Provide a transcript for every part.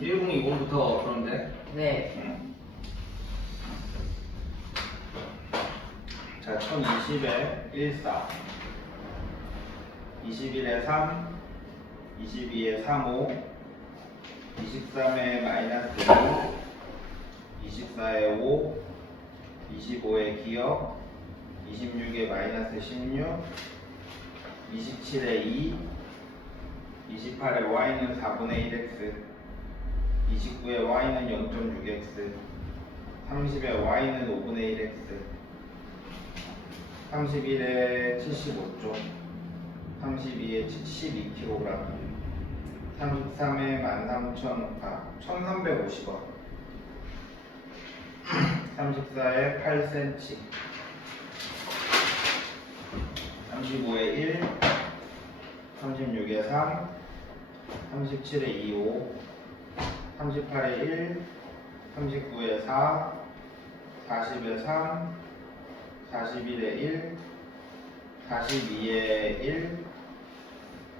1020부터 그런데. 네. 자, 1020에 14, 21에 3, 22에 35, 23에 마이너스 2, 24에 5, 25에 기억, 26에 마이너스 16, 27에 2, 28에 y는 4분의 1x, 29에 y는 0.6x, 30에 y는 5분의 1x, 31에 75쪽, 32에 12kg, 33에 1350원, 34에 8cm, 35에 1, 36에 3, 37에 25, 38에 1, 39에 4, 40에 3, 41에 1, 42에 1,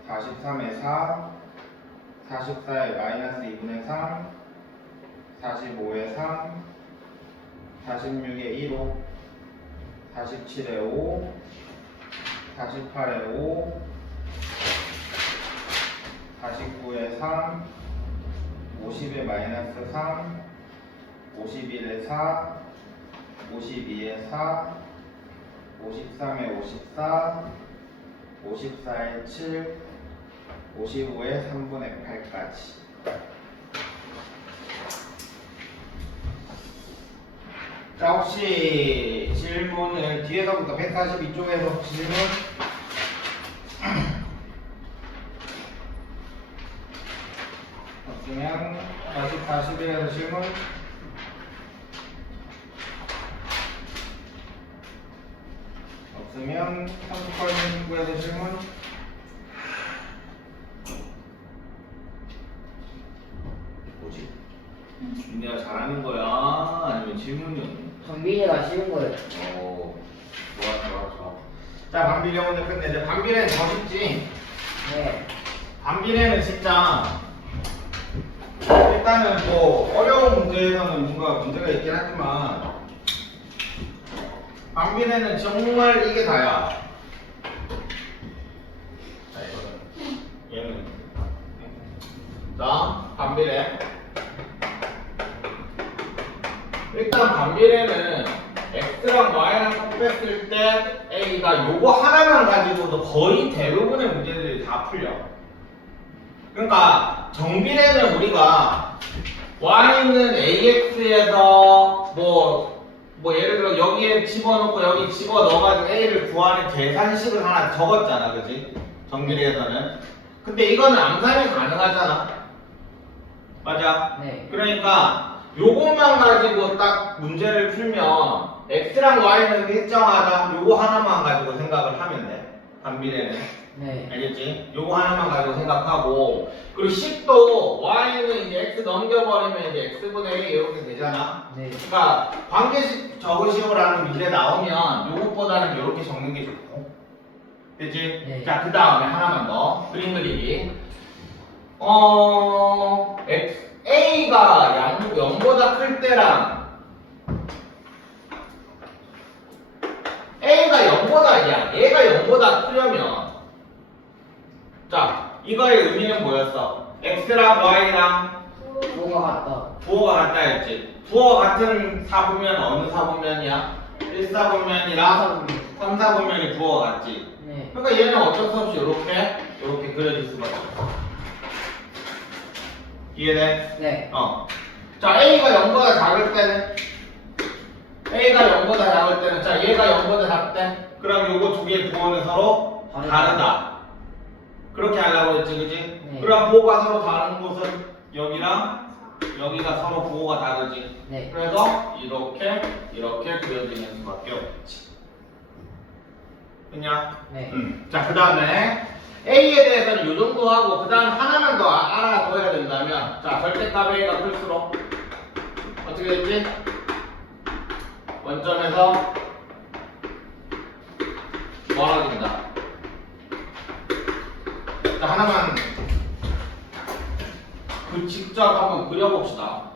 43에 4, 44에 마이너스 2분의 3, 45에 3, 46에 1호, 47에 5, 48에 5, 49에 3, 50에 마이너스 3, 51에 4, 52에 4, 53에 54, 54에 7, 55에 3분의 8까지. 자, 혹시 질문을 뒤에서부터 142쪽에서 질문? 없으면 다시 41에서 질문? 없으면 38.9에서 질문? 뭐지? 민혜가 잘하는 거야? 아니면 질문이? 정빈이가 쉬운 거예요. 좋아. 자, 반비례 오늘 끝내자. 반비례는 더 쉽지? 네. 반비례는 진짜 일단은 뭐 어려운 문제에서는 뭔가 문제가 있긴 하지만 반비례는 정말 이게 다야. 자, 이거는 얘는 자, 반비례. 일단 반비례는 x랑 y랑 곱했을 때 a가 요거 하나만 가지고도 거의 대부분의 문제들이 다 풀려. 그러니까 정비례는 우리가 y는 ax에서 뭐 예를 들어 여기에 집어넣고 여기 집어넣어가지고 a를 구하는 계산식을 하나 적었잖아, 그지? 정비례에서는. 근데 이거는 암산이 가능하잖아. 맞아? 네. 그러니까 요것만 가지고 딱 문제를 풀면 x랑 y는 일정하다. 요거 하나만 가지고 생각을 하면 돼. 반비례는. 네. 알겠지? 요거 하나만 가지고 생각하고, 그리고 10도 y는 이제 x 넘겨버리면 이제 x분의 1 이렇게 되잖아. 네. 그러니까 관계식 적으시오라는 문제 나오면 요것보다는 이렇게 적는 게 좋고, 됐지? 네. 자, 그 다음에 하나만 더 그림 그리기. a가 0보다 클 때랑 a가 0보다 얘가 0보다 크려면, 자, 이거의 의미는 뭐였어? x랑 y랑 부호가 같다. 부호가 같다 했지. 부호가 같은 사분면 어느 사분면이야? 1사분면이랑 3사분면이 부호가 같지. 네. 그러니까 얘는 어쩔 수 없이 이렇게 그려질 수밖에 없어. 이해돼? 네. 자, a가 0보다 작을 때는 a가 0보다 작을 때는, 자, 얘가 0보다 작대. 그럼 요거 두 개의 부호는 서로 다르다. 그렇게 하려고 했지, 그지? 네. 그럼 부호가 서로 다른 곳은 여기랑 여기가 서로 부호가 다르지. 네. 그래서 이렇게 그려지는 수밖에 없지. 됐냐? 네. 자, 그 다음에 A에 대해서는 이 정도 하고 그 다음 하나만 더 알아둬야 된다면 자, 절대값 A가 클수록 어떻게 됐지? 원점에서 멀어진다. 자, 하나만 그 직접 한번 그려봅시다.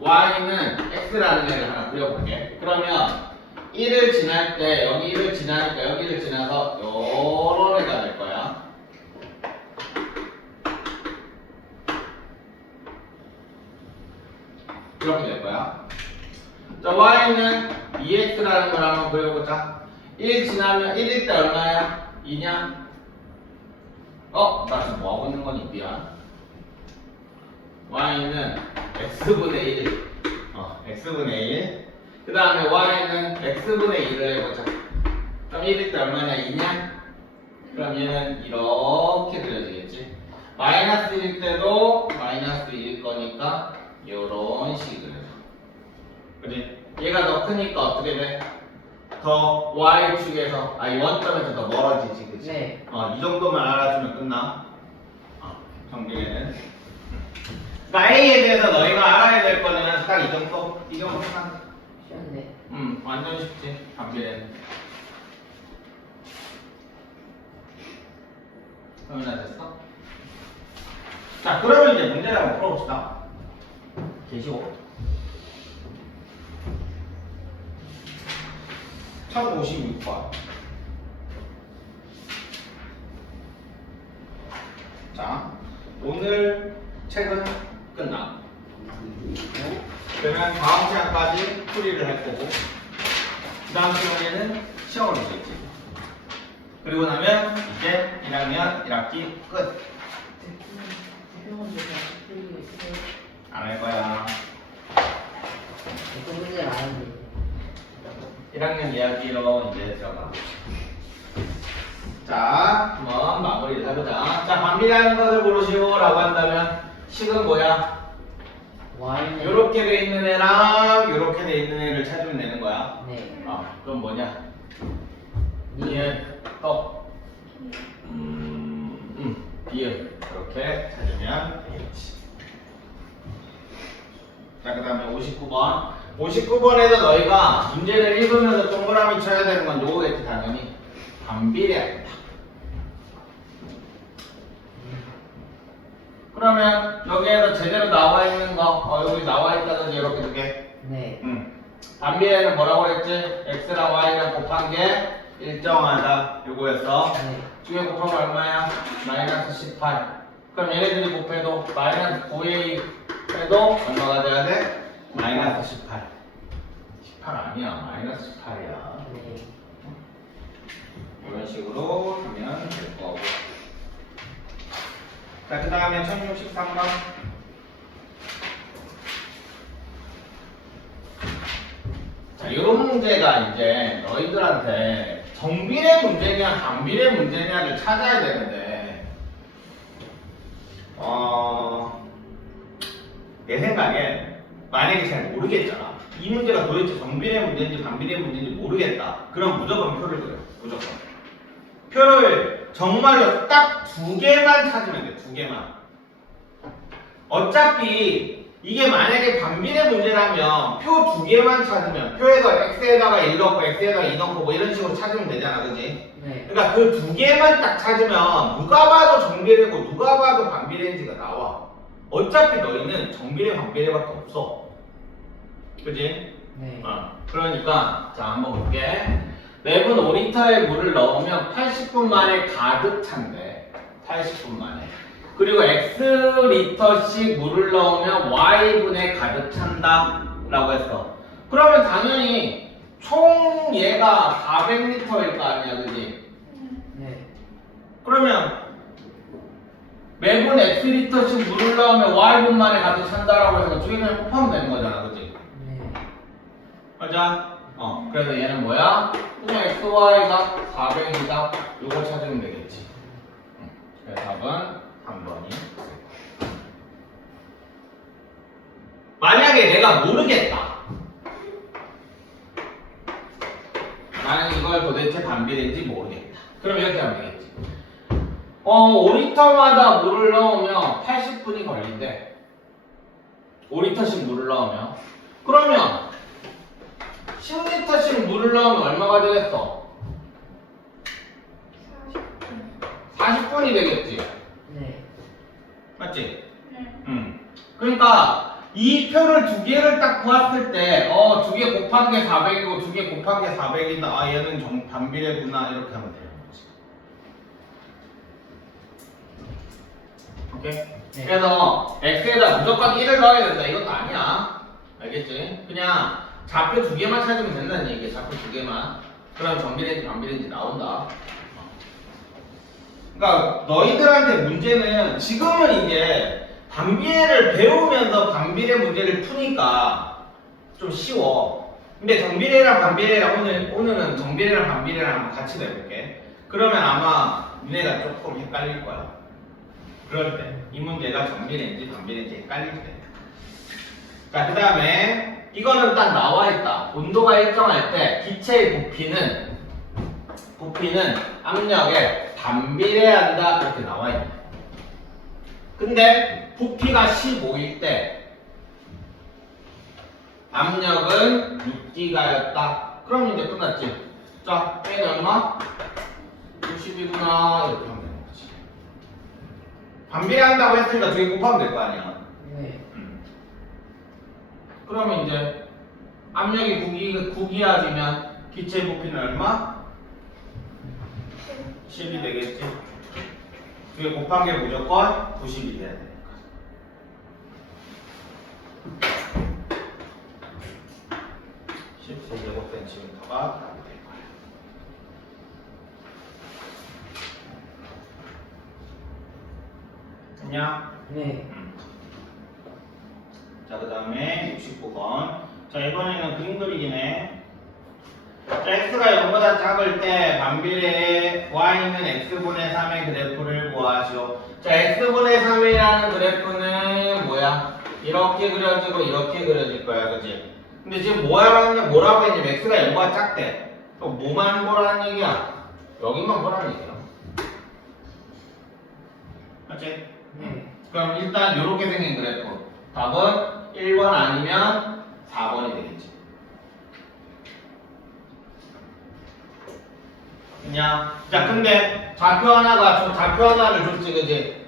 y는 x라는 애를 하나 그려볼게. 그러면 1을 지날 때 여기 1을 지나니까 여기를 지나서 요런 애가 될 거야. 이렇게 될 거야. 자, y는 2x라는 걸 한번 그려보자. 1 지나면 1일 때 얼마야? 2냐? 나 지금 뭐하고 있는 거니? 미안. y는 x분의 1. x분의 1. 그 다음에 y는 x분의 1을 해보자. 그럼 1일 때 얼마냐? 2냐? 그럼 얘는 이렇게 그려지겠지. 마이너스 1일 때도 마이너스 1일 거니까 요런 식으로. 그지? 얘가 더 크니까 어떻게 돼? 더 y축에서, 이 원점에서 더 멀어지지, 그지? 네. 이 정도만 알아주면 끝나. 정리는. 그러니까 A에 대해서 너희가 알아야 될 거는 딱 이 정도? 이 정도 끝나. 쉬웠네. 완전 쉽지. 반비례는. 얼마나 됐어? 자, 그러면 이제 문제를 한번 풀어봅시다. 계시고. 1056번. 자, 오늘 책은 끝나. 그러면 다음 시간까지 풀이를 할 거고, 그 다음 시간에는 시험을 보겠지. 그리고 나면 이제 1학년 1학기 끝. 안 할 거야. 어떤 문제를 안 하는데. 1학년 이야기로 이제 들어가. 자, 한번 마무리를 해보자. 자, 반비례하는 것을 고르시오 라고 한다면 식은 뭐야? y는 요렇게 돼 있는 애랑 요렇게 돼 있는 애를 찾으면 되는 거야. 네. 그럼 뭐냐? 니은 떡. 니은 이렇게 찾으면 되겠지. 자, 그 다음에 59번. 59번에서 너희가 문제를 읽으면서 동그라미 쳐야 되는 건 요거겠지, 당연히. 반비례한다. 그러면 여기에서 제대로 나와 있는 거, 여기 나와 있다든지 이렇게 두 개. 네. 반비례는 뭐라고 그랬지? x랑 y랑 곱한 게 일정하다. 요거였어. 네. 두 개 곱하면 얼마야? 마이너스 18. 그럼 얘네들이 곱해도 마이너스 9a 해도 얼마가 돼야 돼? 마이너스 18. 18 아니야. 마이너스 18이야. 네. 이런 식으로 하면 될 거고. 자, 그 다음에 1063번. 자, 이런 문제가 이제 너희들한테 정비례 문제냐, 반비례 문제냐를 찾아야 되는데, 내 생각엔 만약에 잘 모르겠잖아. 이 문제가 도대체 정비례 문제인지 반비례 문제인지 모르겠다. 그럼 무조건 표를 그려. 무조건. 표를 정말로 딱 두 개만 찾으면 돼. 두 개만. 어차피 이게 만약에 반비례 문제라면 표 두 개만 찾으면 표에서 x에다가 1 넣고 x에다가 2 넣고 뭐 이런 식으로 찾으면 되잖아. 그지? 네. 그러니까 그 두 개만 딱 찾으면 누가 봐도 정비례고 누가 봐도 반비례인지가 나와. 어차피 너희는 정비례 반비례밖에 없어. 그지? 네. 그러니까 자, 한번 볼게. 맵은 5리터에 물을 넣으면 80분 만에 가득 찬대. 80분 만에. 그리고 X리터씩 물을 넣으면 Y분에 가득 찬다 라고 했어. 그러면 당연히 총 얘가 400리터일 거 아니야, 그지? 네. 그러면 매분 X리터씩 물을 넣으면 Y분 만에 가득 찬다라고 해서 두 개 그냥 곱하면 되는 거잖아, 그지? 네. 맞아? 그래서 얘는 뭐야? 그냥 XY가 400이다. 이거 찾으면 되겠지. 그래서 답은 3번이. 만약에 내가 모르겠다. 그럼 이렇게 하면 되겠지. 5리터마다 물을 넣으면 80분이 걸린대. 5리터씩 물을 넣으면. 그러면 10리터씩 물을 넣으면 얼마가 되겠어? 40분이 되겠지. 네. 맞지? 네. 그러니까 이 표를 두 개를 딱 보았을 때, 두 개 곱한 게 400이고 두 개 곱한 게 400이다. 아, 얘는 반비례구나. 이렇게 하면 되는 거지. 오케이? 네. 그래서 x에다 무조건 1을 넣어야 된다. 이것도 아니야. 알겠지? 그냥 좌표 두 개만 찾으면 된다는 얘기야. 좌표 두 개만. 그럼 정비례인지 반비례인지 나온다. 그러니까 너희들한테 문제는 지금은 이제 반비례를 배우면서 반비례 문제를 푸니까 좀 쉬워. 근데 정비례랑 반비례랑 오늘은 정비례랑 반비례랑 한번 같이 내볼게. 그러면 아마 니네가 조금 헷갈릴 거야. 그럴 때 이 문제가 정비례인지 반비례인지 헷갈릴 때. 자, 그 다음에 이거는 딱 나와 있다. 온도가 일정할 때 기체의 부피는 압력에 반비례한다 이렇게 나와 있네. 근데 부피가 15일 때 압력은 6기가였다. 그럼 이제 끝났지. 자, A는 얼마? 60이구나 이렇게 하면 되는 거지. 반비례한다고 했으니까 두 개 곱하면 될 거 아니야. 네. 그러면 이제 압력이 9기압이면 기체 부피는 얼마? 10이 되겠지. 두 개 곱한 게 무조건 90이 돼야 되니까. 제곱센티미터가 답이 될 거야. 됐냐? 네. 자, 그 다음에 69번. 자, 이번에는 그림 그리기네. 자, x가 0보다 작을 때 반비례 y는 x분의 3의 그래프를 구하시오. 자, x분의 3이라는 그래프는 뭐야? 이렇게 그려지고 이렇게 그려질 거야, 그치? 근데 지금 뭐라고 했냐면 x가 0보다 작대. 그럼 뭐만 보라는 얘기야? 여기만 보라는 얘기야. 맞지? 네. 그럼 일단 이렇게 생긴 그래프. 답은 1번 아니면 4번이 되겠지. 그냥 자, 근데 좌표 하나를 줬지, 그지?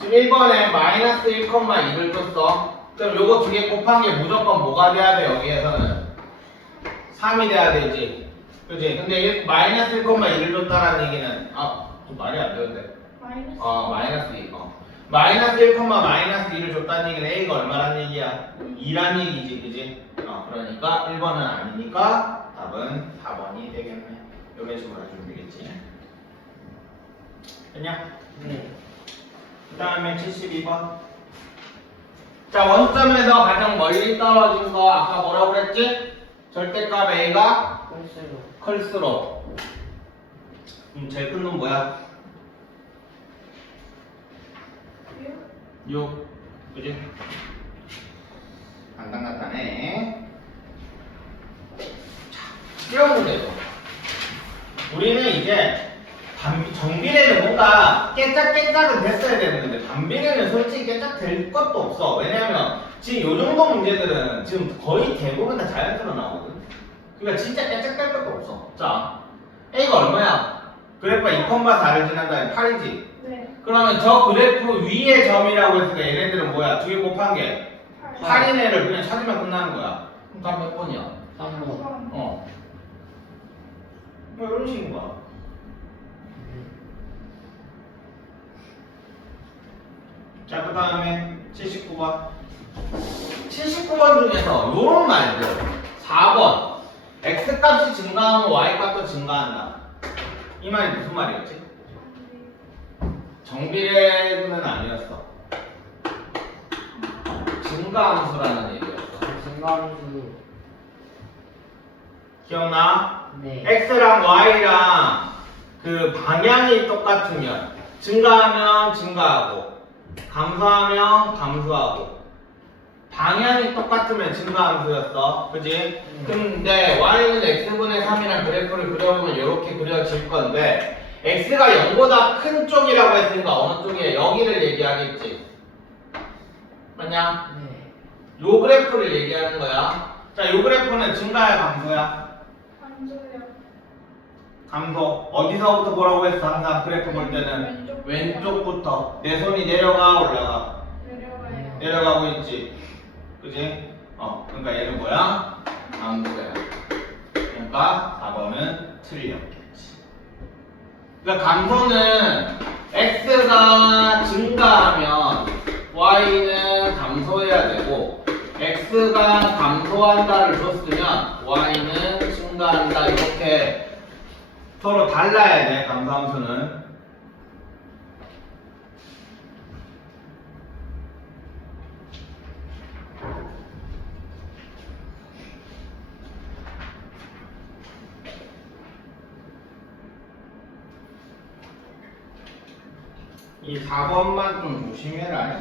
지금 1번에 마이너스 1,2를 줬어. 그럼 요거 두 개 곱한 게 무조건 뭐가 돼야 돼, 여기에서는? 3이 돼야 되지. 그지? 근데 마이너스 1,2를 줬다라는 얘기는, 좀 말이 안 되는데. 마이너스. 마이너스 2. 마이너스 1, 마이너스 2를 줬다는 얘기는 A가 얼마란 얘기야? 2란 얘기지, 그지? 그러니까 1번은 아니니까 답은 4번이 되겠네. 이런 식으로 해주면 되겠지. 됐냐? 네. 그 다음에 72번. 자, 원점에서 가장 멀리 떨어진 거 아까 뭐라고 그랬지? 절대값 A가 홀수로. 클수록. 제일 큰 놈 뭐야? 6. 그지? 간단하네. 자, 쉬운 문제죠. 우리는 이제 정비례는 뭔가 깨짝깨짝은 됐어야 되는데 반비례는 솔직히 깨짝 될 것도 없어. 왜냐면 지금 요 정도 문제들은 지금 거의 대부분 다 자연스러워 나오거든. 그러니까 진짜 깨짝 될 것도 없어. 자, A가 얼마야? 그래프가 2,4를 지난다면 8이지. 네. 그러면 저 그래프 위의 점이라고 했으니까 얘네들은 뭐야? 두 개 곱한 게 8인 애를 그냥 찾으면 끝나는 거야. 그럼 답 몇 번이야? 3번. 뭐 이런 식인 거야. 자, 그 다음에 79번. 79번 중에서 요런 말들. 4번. X값이 증가하면 Y값도 증가한다. 이 말이 무슨 말이었지? 정비례는 아니었어. 증가함수라는 얘기였어. 증가함수. 기억나? 네. X랑 Y랑 그 방향이 똑같으면 증가하면 증가하고 감소하면 감소하고 방향이 똑같으면 증가함수였어. 그지? 근데 y는 x분의 3이랑 그래프를 그려보면 이렇게 그려질 건데 x가 0보다 큰 쪽이라고 했으니까 어느 쪽이야? 여기를 얘기하겠지. 맞냐? 네. 요 그래프를 얘기하는 거야. 자, 요 그래프는 증가야 감소야? 감소요. 감소. 어디서부터 보라고 했어? 항상 그래프 볼 때는 왼쪽부터. 내 손이 내려가 올라가? 내려가요. 내려가고 있지. 그지? 그러니까 얘는 뭐야? 감소야. 그러니까 4번은 틀렸겠지. 그러니까 감소는 x가 증가하면 y는 감소해야 되고 x가 감소한다를 줬으면 y는 증가한다. 이렇게 서로 달라야 돼. 감소함수는. 이 4번만 좀 조심해라.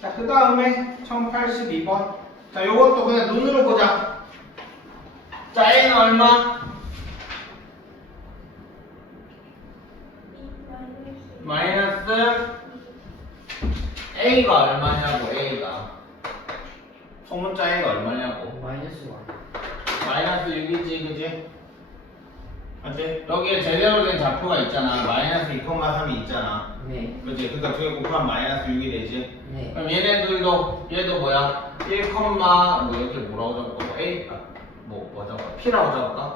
자, 그 다음에 1082번. 자, 요것도 그냥 눈으로 보자. 자, A는 얼마? 마이너스 A가 얼마냐고, A가. 소문자 A가 얼마냐고. 마이너스 1. 마이너스 6이지, 그지? 맞지? 여기에 제대로 된 좌표가 있잖아. 마이너스 2,3이 있잖아. 네. 그지? 그러니까 두 개 곱하면 마이너스 6이 되지. 네. 그럼 얘네들도 얘도 뭐야? 1, 뭐 이렇게 뭐라고 적고 A 뭐 적어? P라고 적을까?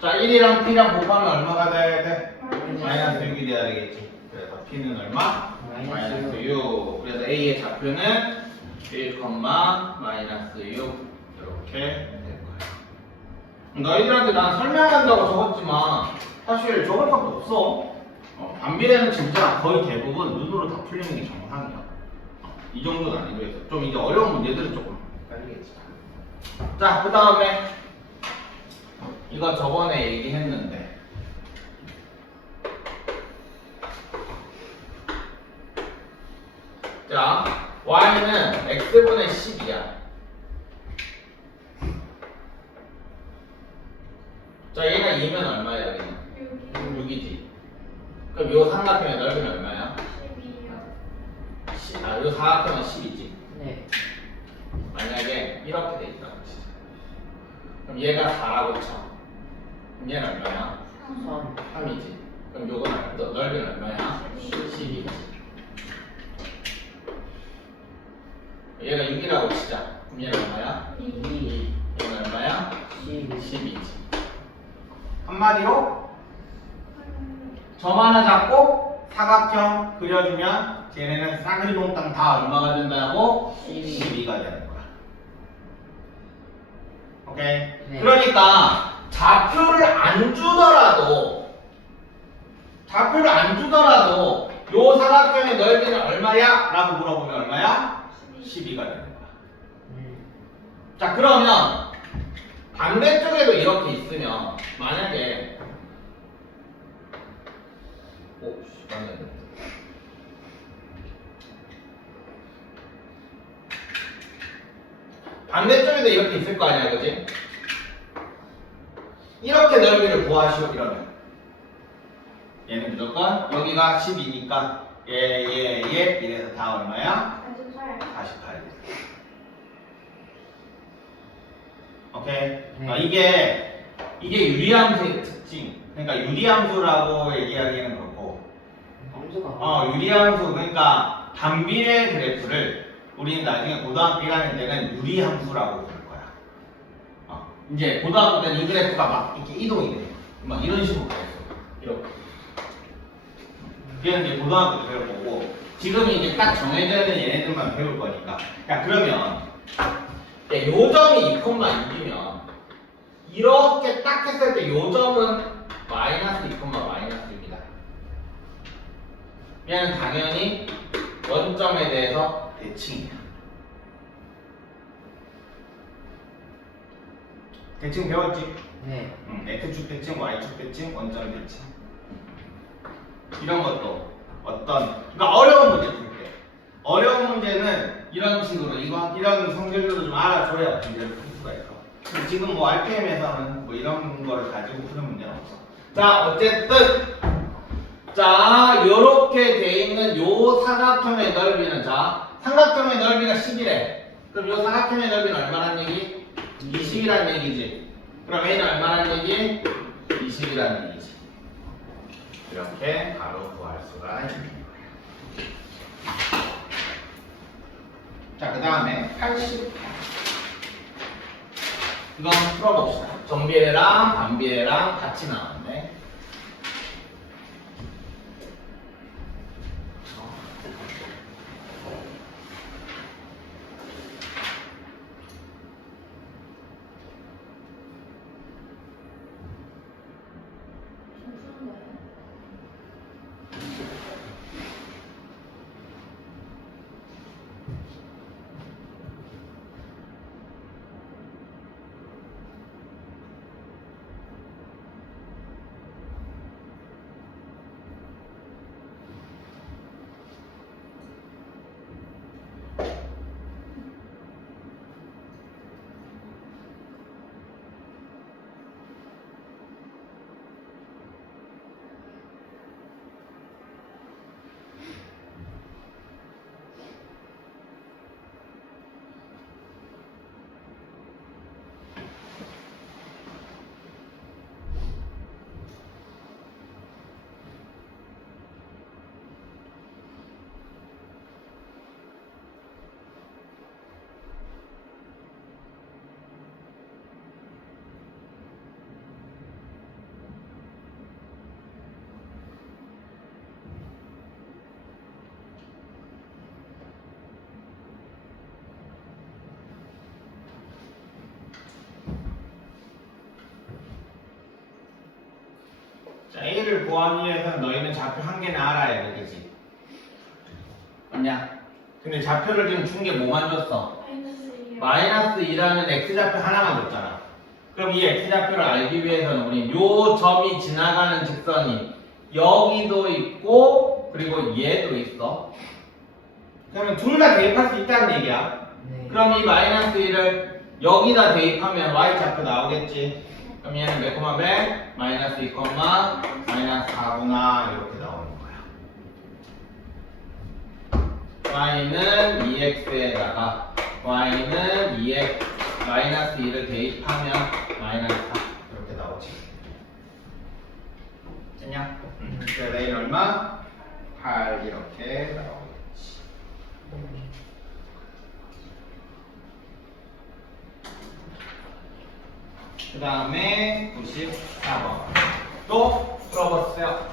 자 1이랑 P랑 곱하면 얼마가 돼야 돼? 마이너스 6이 돼야 되겠지. 그래서 P는 얼마? 마이너스 6. 그래서 A의 좌표는 1, 마이너스 6 이렇게 될 거야. 너희들한테 난 설명한다고 적었지만 사실 적을 것도 없어. 반비례는 진짜 거의 대부분 눈으로 다 풀리는 게 정상이야. 이 정도는 아니고 해서 좀 이제 어려운 문제들은 조금 헷갈리겠지. 자, 그 다음에 이거 저번에 얘기했는데 자, y는 x분의 10이야. 자, 얘가 2면 얼마야, 여기는? 6이지. 그럼 요 삼각형의 넓이는 얼마야? 12요. 요 사각형은 10이지. 네. 만약에 이렇게 돼 있다. 그럼 얘가 4라고 쳐. 그럼 얘는 얼마야? 3. 3이지. 그럼 요건 넓이는 얼마야? 10이지. 얘가 6이라고 치자. 그럼 얘는 얼마야? 2. 얘는 얼마야? 12. 10이지. 한마디로 점 하나 잡고 사각형 그려주면 쟤네는 싸그리 몽땅 다 얼마가 된다고? 12가 되는 거야. 오케이? 네. 그러니까 좌표를 안 주더라도 요 사각형의 넓이는 얼마야? 라고 물어보면 얼마야? 12가 되는 거야. 자, 그러면 반대쪽에도 이렇게 있으면 만약에 반대쪽에도 이렇게 있을 거 아니야, 그지? 이렇게 넓이를 구하시오. 이러면 얘는 무조건 여기가 10이니까 얘 이래서 다 얼마야? 48. 48. 오케이? 네. 이게 유리함수의 특징. 그러니까 유리함수라고 얘기하기는 그렇고 함수가 유리함수, 그러니까 반비례 그래프를 우리는 나중에 고등학교 1학년 때는 유리함수라고 부를 거야. 이제 고등학교 때는 이 그래프가 막 이렇게 이동이 돼. 막 이런 식으로 가있어. 이렇게. 그게 이제 고등학교 때 배울 거고, 지금은 이제 딱 정해져 있는 얘네들만 배울 거니까. 야, 그러면 요 점이 2,6이면 이렇게 딱 했을 때 요 점은 마이너스 2, 마이너스입니다. 얘는 당연히 원점에 대해서 대칭이야. 대칭 배웠지? 네. X축 대칭, Y축 대칭, 원점 대칭. 이런 것도 그러니까 어려운 문제 풀 때. 어려운 문제는 이런 식으로 이런 성질들도 좀 알아줘야 문제를 풀 수가 있어. 근데 지금 뭐 RPM에서는 뭐 이런 거를 가지고 푸는 문제는 없어. 자, 어쨌든 자, 요렇게 돼 있는 요 사각형의 넓이는 자, 삼각형의 넓이가 10이래. 그럼 요 사각형의 넓이는 얼마란 얘기? 20이란 얘기지. 그럼 A는 얼마란 얘기? 20이란 얘기지. 이렇게 바로 구할 수가 있는 거야. 자, 그 다음에 80. 이건 풀어봅시다. 정비례랑 반비례랑 같이 나왔네. 자, A를 구하기 위해서는 너희는 좌표 한 개는 알아야 돼, 그치? 맞냐? 근데 좌표를 지금 준 게 뭐만 줬어? 마이너스 2라는 X좌표 하나만 줬잖아. 그럼 이 X좌표를 알기 위해서는 우리 요 점이 지나가는 직선이 여기도 있고 그리고 얘도 있어. 그러면 둘 다 대입할 수 있다는 얘기야. 네. 그럼 이 마이너스 2를 여기다 대입하면 Y좌표 나오겠지? 그럼 얘는 몇 콤마 백? 마이너스 2 콤마 마이너스 4구나 이렇게 나오는 거야. Y는 2x에다가 Y는 2x 마이너스 2를 대입하면 마이너스 4 이렇게 나오지. 됐냐? 그래서 A는 얼마? 8 이렇게 나오겠지. 그 다음에 94번 또 풀어보세요.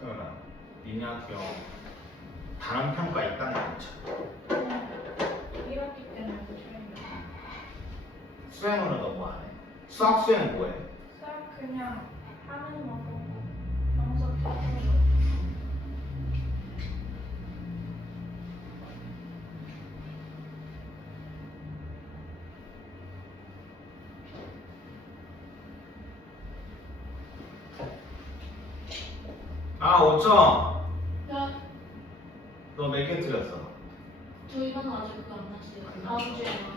소연아, 니네 학교 단원 평가 있다는 거죠? 이렇기 때문에 저희는 수행으로 너 뭐 안 해? 수학 수행 뭐해? 수학 그냥 하는 거 보고 영서 듣는 거. 아, 5점. 야, 너 몇 개 틀렸어? 저희만 아직 그거 안 났어요. 다음 주에 나.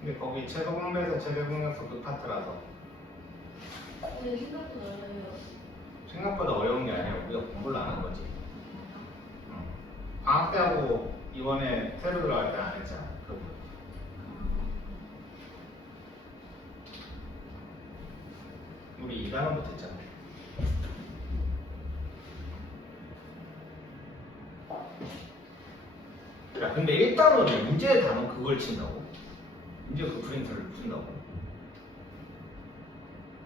근데 거기 최소공배에서 최대공격수 그 파트라서 근데 생각보다 어려워요. 생각보다 어려운 게 아니라 우리가 공부를 안 한 거지. 방학 때 하고 이번에 새로 들어갈 때 안 했잖아. 그거. 우리 2단원 못했잖아. 야 근데 1단원에 문제 단원 그걸 친다고? 문제 그 프린트를 푼다고?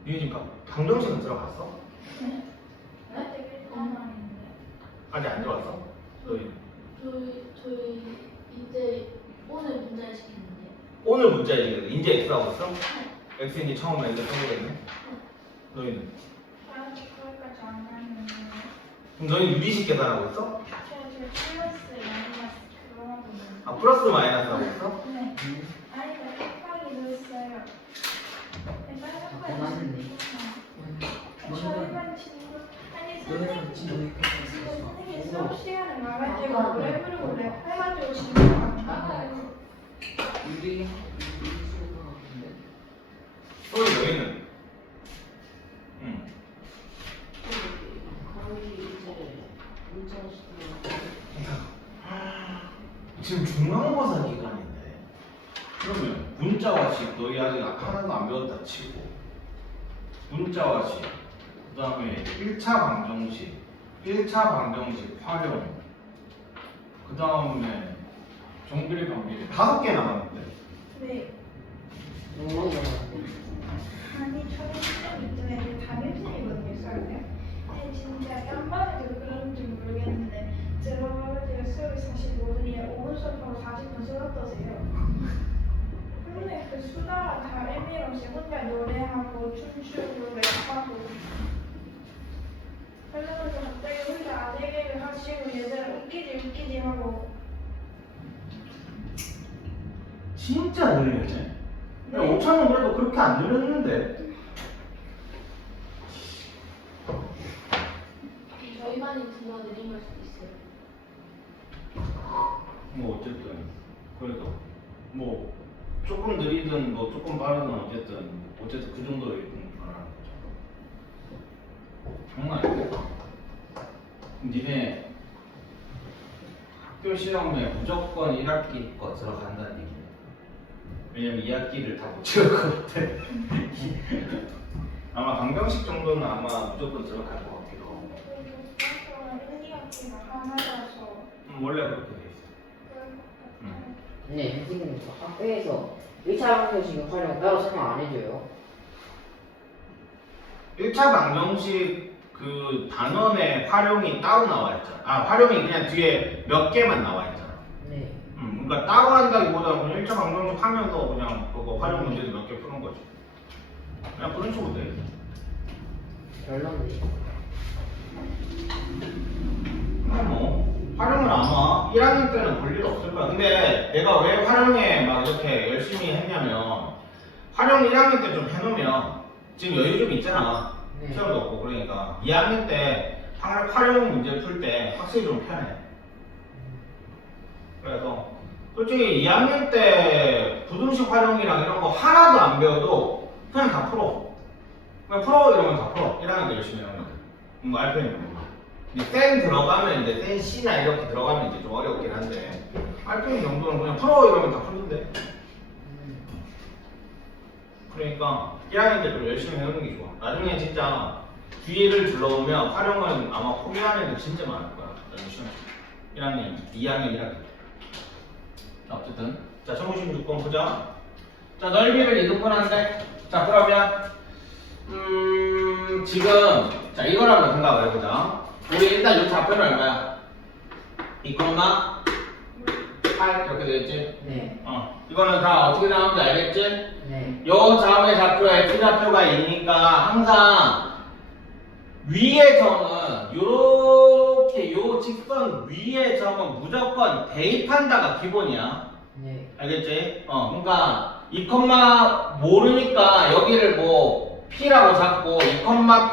니네 지금 방정식은 들어갔어? 네? 되게 일단만인데. 아직 안 들어갔어? 너희 저희 이제 오늘 문제를 시켰는데. 오늘 문제지 인제 X하고 있어? X인지 처음에 이제 써보겠네? 너희는? 아직 거기까지 안 했는데. 그럼 너희 유리식 계산하고 있어? 제가 플러스 마이너스 그거 하고 있는데. 아 플러스 마이너스 하고 있어? 네. 아니 곱하기도 있어요. 원하는데. 저희만 친구 아니 너네는 선생님 지금 선생님 수업 시간에 나갈 때 원래 그리고 랩 해가지고 친구가 안 나가요. 유리 쓸것 같은데. 너희 너희는? 응. 거의 이제 문자 시키면 지금 중간고사 기간인데 그러면 문자와식 너희 아직 하나도 안 배웠다 치고 문자와식 그 다음에 1차 방정식 1차 방정식 활용 그 다음에 정비례 방비례 5개 남았는데 네. 너무 많은데. 아니 저희 시험 있잖아요. 이게 담임쌤이거든요. 수학이요. 근데 진짜 깜빡이도 그런지 모르겠는데 들어가가지고 수업이 45분이에요. 5분 수업하고 40분 수업 떠세요. 근데 그 수다가 다 의미 없이 혼자 노래하고 춤추고 랩하고 그러면서 갑자기 혼자 아재개그 하시고 얘들아 웃기지 하고 진짜 느리네 5천원 그래도 그렇게 안 느렸는데 저희만이 들어 느린 걸 수도 있어요. 뭐 어쨌든 그래도 뭐 조금 느리든 뭐 조금 빠르든 어쨌든 그 정도의 말하는 거죠. 장난 아니겠다. 니네 학교 시험에 무조건 1학기 거 들어간다는 얘기네. 왜냐면 2학기를 다 못 치를 것 같아. 아마 방정식 정도는 아마 무조건 들어갈 것 같기도 하고. 그래서 1, 2학기가 하나라서 원래 그렇게 돼 있어. 그럴 것 같아요. 근데 선생님 저 학교에서 1차 방정식 활용 따로 설명 안 해줘요. 1차 방정식 그 단원의 활용이 따로 나와 있잖아. 아, 활용이 그냥 뒤에 몇 개만 나와 있잖아. 네. 그러니까 따로 한다기보다 그냥 1차 방정식 하면서 그냥 그거 활용 문제도 몇 개 푸는 거지. 그냥 그런 식으로 돼. 별론데. 뭐 활용을 아마 1학년 때는 볼 일 없을 거야. 근데 내가 왜 활용에 막 이렇게 열심히 했냐면 활용 1학년 때 좀 해놓으면 지금 여유 좀 있잖아. 네. 시험도 없고 그러니까 2학년 때 활용 문제 풀 때 확실히 좀 편해. 그래서 솔직히 2학년 때 부등식 활용이랑 이런 거 하나도 안 배워도 그냥 다 풀어. 그냥 풀어 이러면 다 풀어. 1학년 때 열심히 하면 뭐 RPM 센 들어가면 이제 센 C나 이렇게 들어가면 이제 좀 어렵긴 한데 RPM 정도는 그냥 풀어 이러면 다 풀던데. 그러니까 1학년 때 좀 열심히 해놓는 게 좋아. 나중에 진짜 뒤를 둘러보면 활용은 아마 포기하는 애들 진짜 많을 거야. 나중에 시험 1학년, 2학년, 1학년. 자, 어쨌든 자 1056번 보자. 자 넓이를 이등분한데 자 그러면 지금 자 이걸 한번 생각을 해보자. 우리 일단 이 좌표는 얼마야? 2,8 이렇게 되겠지? 네. 이거는 다 어떻게 나오는지 알겠지? 네. 요 다음에 좌표 X좌표가 있으니까 항상 위의 점은 요렇게 요 직선 위의 점은 무조건 대입한다가 기본이야. 네. 알겠지? 그러니까 2, 모르니까 여기를 뭐 P라고 잡고 2,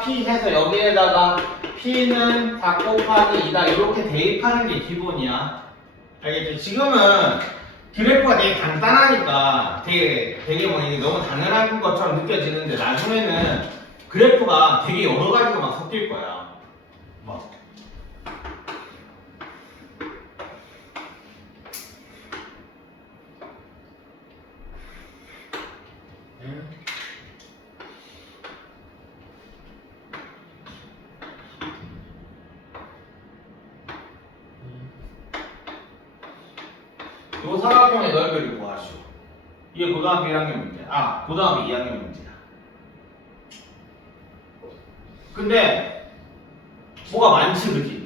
P 해서 여기에다가 P는 4 곱하기 2다 이렇게 대입하는 게 기본이야. 알겠지? 지금은 그래프가 되게 간단하니까 되게 뭐 이게 너무 당연한 것처럼 느껴지는데 나중에는 그래프가 되게 여러 가지가 막 섞일 거야. 막. 요 삼각형의 넓이를 구하시오. 이게 고등학교 1학년 문제. 고등학교 2학년 문제야. 근데 뭐가 많지, 그지?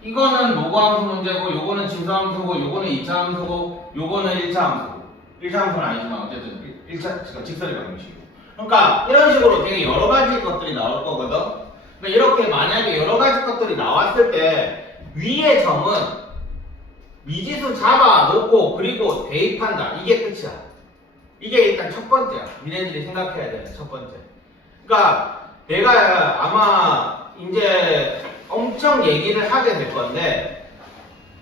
이거는 로그함수 문제고, 요거는 지수함수고, 요거는 2차 함수고, 요거는 1차 함수고. 1차 함수는 아니지만 어쨌든 1차 직설이 방식이고. 그러니까 이런 식으로 되게 여러 가지 것들이 나올 거거든. 그러니까 이렇게 만약에 여러 가지 것들이 나왔을 때 위의 점은 미지수 잡아놓고 그리고 대입한다. 이게 끝이야. 이게 일단 첫 번째야. 니네들이 생각해야 되는 첫 번째. 그러니까 내가 아마 이제 엄청 얘기를 하게 될 건데,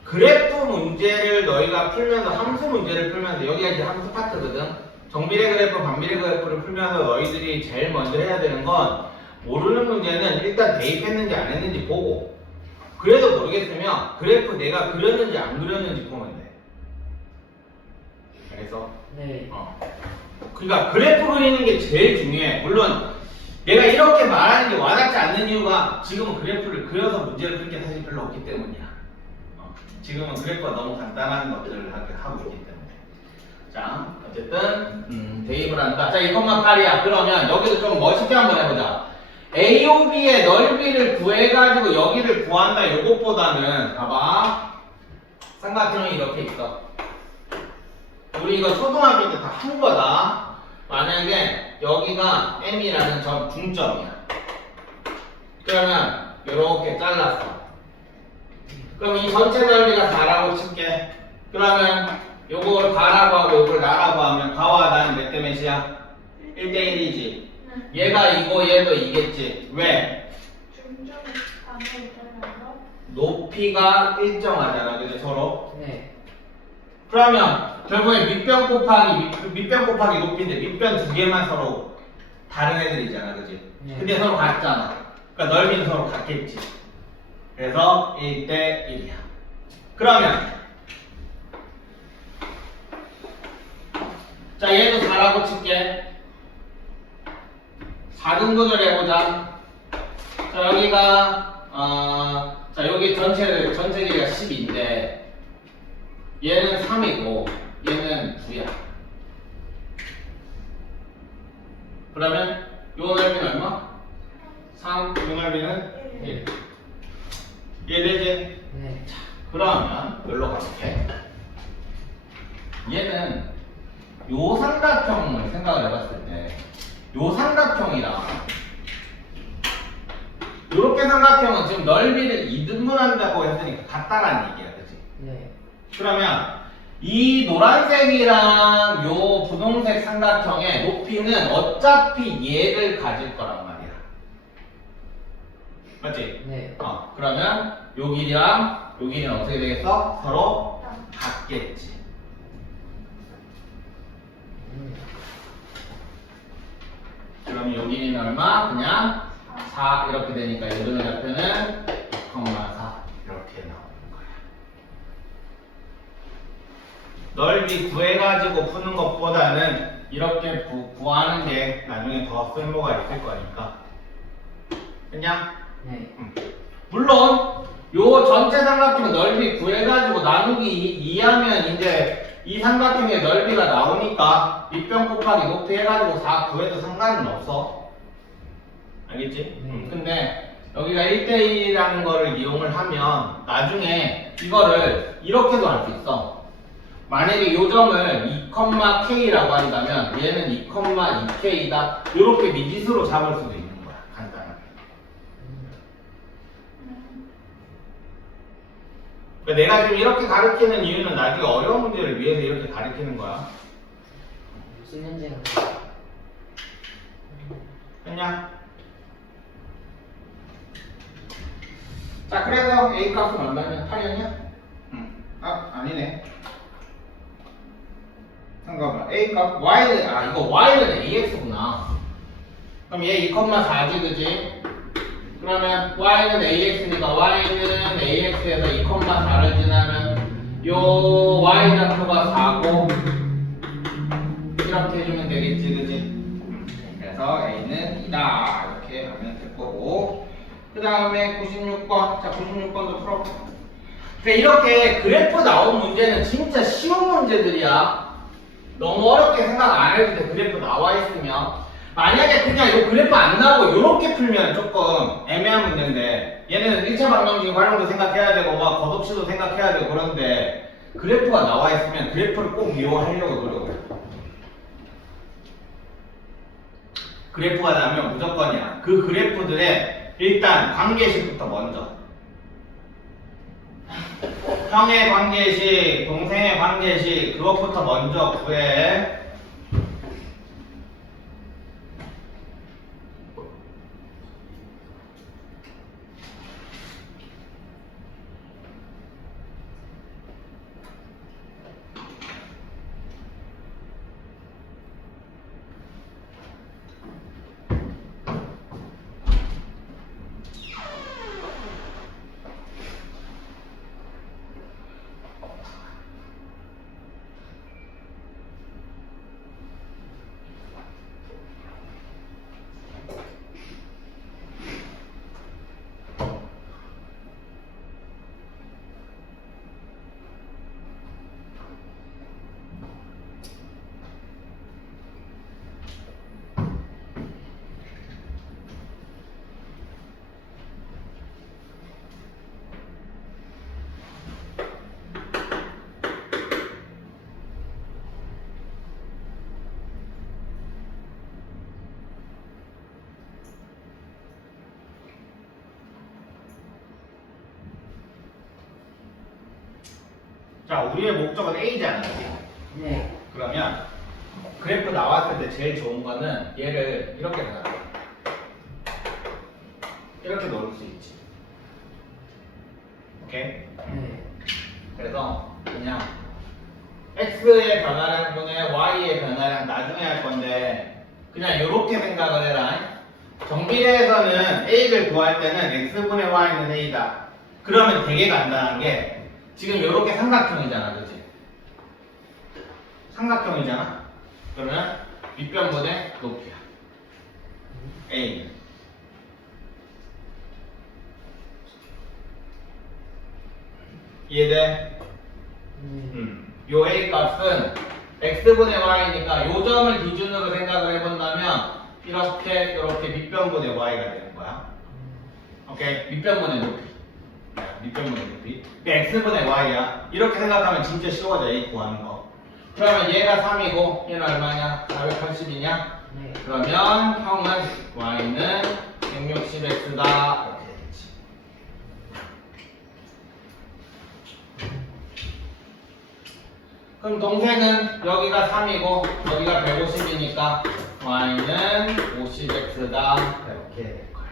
그래프 문제를 너희가 풀면서, 함수 문제를 풀면서, 여기가 이제 함수 파트거든. 정비례 그래프, 반비례 그래프를 풀면서 너희들이 제일 먼저 해야 되는 건, 모르는 문제는 일단 대입했는지 안 했는지 보고, 그래도 모르겠으면 그래프 내가 그렸는지 안 그렸는지 보면 돼. 알겠어? 네. 그러니까 그래프 그리는 게 제일 중요해. 물론 내가 이렇게 말하는 게 와닿지 않는 이유가 지금은 그래프를 그려서 문제를 풀 게 사실 별로 없기 때문이야. 지금은 그래프가 너무 간단한 것들을 하고 있기 때문에. 자, 어쨌든 대입을 한다. 자, 2,8이야. 그러면 여기도 좀 멋있게 한번 해보자. AOB의 넓이를 구해가지고 여기를 구한다. 요것보다는 봐봐. 삼각형이 이렇게 있어. 우리 이거 초등학교 때 다 한 거다. 만약에 여기가 M이라는 점 중점이야. 그러면 이렇게 잘랐어. 그럼 이 전체 넓이가 4라고 칠게. 그러면 요걸 가라고 하고 요걸 나라고 하면 가와 나는 몇 대 몇이야? 1대1이지. 얘가 이거 얘도 이겠지. 왜? 중점에 단어를 따라서 높이가 일정하잖아. 그죠? 서로. 네. 그러면 결국에 밑변 곱하기 높이인데 밑변 두 개만 서로 다른 애들이잖아. 그지? 네. 근데 서로 같잖아. 그러니까 넓이는 서로 같겠지. 그래서 1대1이야. 그러면 자, 얘도 4라고 칠게. 4등분을 해보자. 자, 여기가 자, 여기 전체 길이가 10인데 얘는 3이고 얘는 9야. 그러면 요 넓이는 얼마? 3, 요 넓이는 1. 이해되지? 네. 자, 그러면 여기로 가볼게. 얘는 요 삼각형을 생각을 해봤을 때 요 삼각형이랑 요렇게 삼각형은 지금 넓이를 2등분한다고 했으니까 같다라는 얘기야. 그치? 네. 그러면 이 노란색이랑 요 분홍색 삼각형의 높이는 어차피 얘를 가질 거란 말이야. 맞지? 네. 그러면 요 길이랑 요 길이는 어떻게 되겠어? 서로 같겠지. 그럼 요 길이는 얼마? 그냥 4 이렇게 되니까 요등의 좌표는 2,4 이렇게 나오는 거야. 넓이 구해가지고 푸는 것보다는 이렇게 구하는 게 나중에 더 쓸모가 있을 거니까. 그냥 네. 물론 요 전체 삼각형 넓이 구해가지고 나누기 2하면 이제 이 삼각형의 넓이가 나오니까 밑변 곱하기 높이 해가지고 4 구해도 상관은 없어. 알겠지? 근데 여기가 1대1이라는 거를 이용을 하면 나중에 이거를 이렇게도 할 수 있어. 만약에 요 점을 2,k라고 한다면 얘는 2,2k이다. 이렇게 미지수로 잡을 수도 있는 거야. 간단하게. 그러니까 내가 지금 이렇게 가르치는 이유는 나중에 어려운 문제를 위해서 이렇게 가르치는 거야. 무슨 문제가 됐냐? 자, 그래서 A 값은 얼마냐? 8이었냐? 아니네. 잠깐만. A 값 Y는 이거 Y는 AX구나. 그럼 얘 2,4지, 그지? 그러면 Y는 AX니까 Y는 AX에서 2,4를 지나면 요 Y 좌표가 4고 이렇게 해주면 되겠지, 그지? 그래서 A는 2다 이렇게 하면 될 거고, 그 다음에 96번. 자, 96번도 풀어볼게요. 그러니까 이렇게 그래프 나온 문제는 진짜 쉬운 문제들이야. 너무 어렵게 생각 안 해도 돼. 그래프 나와 있으면. 만약에 그냥 이 그래프 안 나오고 이렇게 풀면 조금 애매한 문제인데 얘는 1차 방정식 활용도 생각해야 되고 막 겉없이도 생각해야 되고 그런데 그래프가 나와 있으면 그래프를 꼭 이용하려고 노력을 해. 그래프가 나오면 무조건이야. 그 그래프들의 일단 관계식부터 먼저. 형의 관계식, 동생의 관계식 그것부터 먼저 구해. 자, 우리의 목적은 A잖아. 네. 그러면 그래프 나왔을 때 제일 좋은 거는 얘를 이렇게 생각해. 이렇게 놓을 수 있지. 오케이? 네. 그래서 그냥 x의 변화량 분의 y의 변화량 나중에 할 건데 그냥 이렇게 생각을 해라. 정비례에서는 a를 구할 때는 x분의 y는 a다. 그러면 되게 간단한 게 지금 이렇게 삼각형이잖아, 그렇지? 삼각형이잖아. 그러면 밑변분의 높이야. a. 이해돼? 요 a 값은 x분의 y니까 요 점을 기준으로 생각을 해본다면 이렇게 밑변분의 y가 되는 거야. 오케이? 밑변분의 높이. 밑변분의 높이. x분의 y야. 이렇게 생각하면 진짜 쉬워져, a 구하는 거. 그러면 얘가 3이고 얘는 얼마냐? 480이냐? 네. 그러면 형은 y는 160x다. 이렇게 되겠지. 그럼 동생은 여기가 3이고 여기가 150이니까 y는 50x다. 이렇게 될 거야.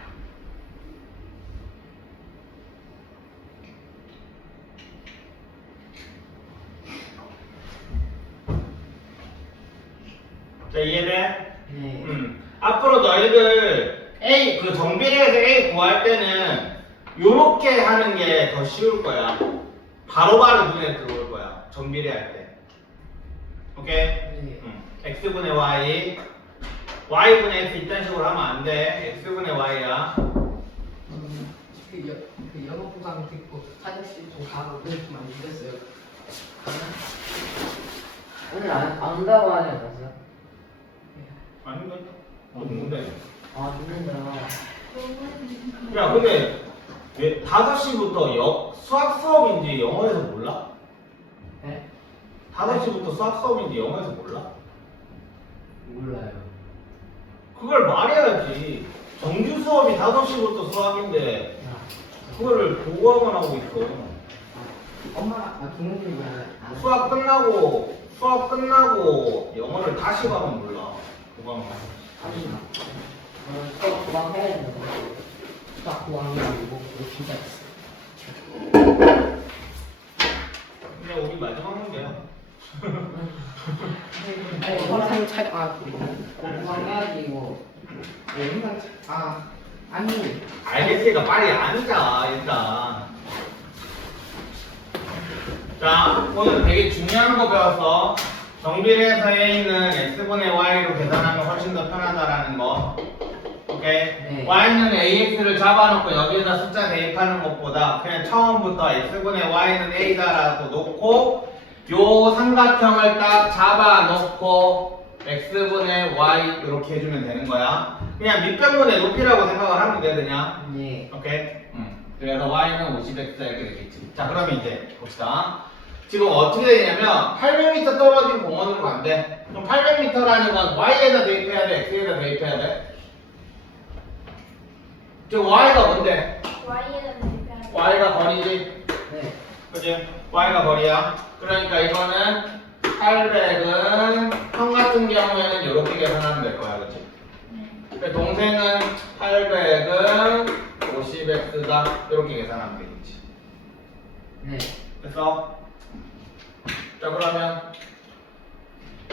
자, 이해돼? 네. 앞으로 너희들 A, 그 정비례에서 A 구할 때는 요렇게 하는 게 더 쉬울 거야. 바로바로 눈에 들어올 거야. 정비례 할 때. 오케이? 네. x분의 y, y분의 x 이딴 식으로 하면 안 돼. x분의 y야. 그 영어 부강 듣고 화장실 좀 가고 그렇게 많이 들었어요. 오늘 안 온다고 하지 않았어요? 아닌가? 뭔데? 아, 죽는다. 야, 근데 왜 5시부터 수학 수업인지 영어에서 몰라? 네? 5시부터 수학 수업인지 영어에서 몰라? 몰라요. 그걸 말해야지. 정규 수업이 5시부터 수학인데 그거를 보고하만 하고 있어. 엄마가 부모님이 안 수학 끝나고 영어를 다시 가면 몰라. 보고하면. 아니나. 또 그만 해야 된다. 딱 고학년이고 진짜 근데 우리 마지막 문제야. 영상 촬영 그만 해야지, 이거. 영상 아니 알겠으니까 빨리 앉아 일단. 자, 오늘 되게 중요한 거 배웠어. 정비례에서 A는 X분의 Y로 계산하면 훨씬 더 편하다라는 거. 오케이? 오케이? 네. y는 ax를 잡아놓고 여기에다 숫자 대입하는 것보다 그냥 처음부터 x분의 y는 a다라고 놓고 요 삼각형을 딱 잡아놓고 x분의 y 이렇게 해주면 되는 거야. 그냥 밑변분의 높이라고 생각을 하면 돼 그냥. 네. 오케이? 그래서 y는 50x 이렇게 되겠지. 자 그러면 이제 봅시다. 지금 어떻게 되냐면 800m 떨어진 공원으로 간대. 그럼 800m라는 건 y에다 대입해야 돼? x에다 대입해야 돼? 지금 y가 뭔데? Y에는 대입해야 y가 거리지? 네. 그지? y가 거리야. 그러니까 이거는 800은 형 같은 경우에는 이렇게 계산하면 될 거야. 그지? 그러니까 동생은 800은 50x다. 이렇게 계산하면 되겠지. 네. 됐어? 자 그러면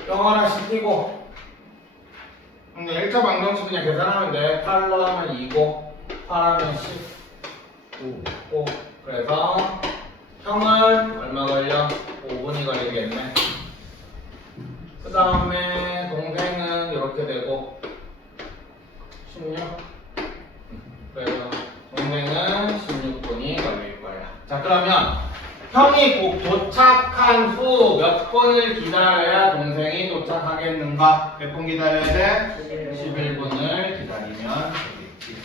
영 하나 시키고 근데 1차 방정식 그냥 계산하면 돼. 8로 하면 2고 8하면 10 5 그래서 형은 얼마 걸려? 5분이 걸리겠네. 그 다음에 동생은 이렇게 되고 16 그래서 동생은 16분이 걸릴 거야. 자 그러면 형이 곧 도착한 후 몇 분을 기다려야 동생이 도착하겠는가? 몇 분 기다려야 돼? 11분을 기다리면 되겠지.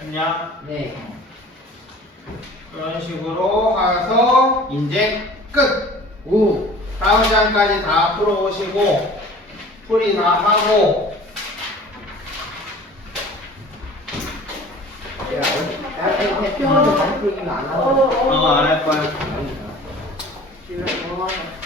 됐냐? 네. 그런 식으로 해서 이제 끝! 오. 다음 장까지 다 풀어오시고 풀이 다 하고 야, 대표한테 많이 풀기면 안 하고. 안 할 거야. 아니다. 지금 넘어가서.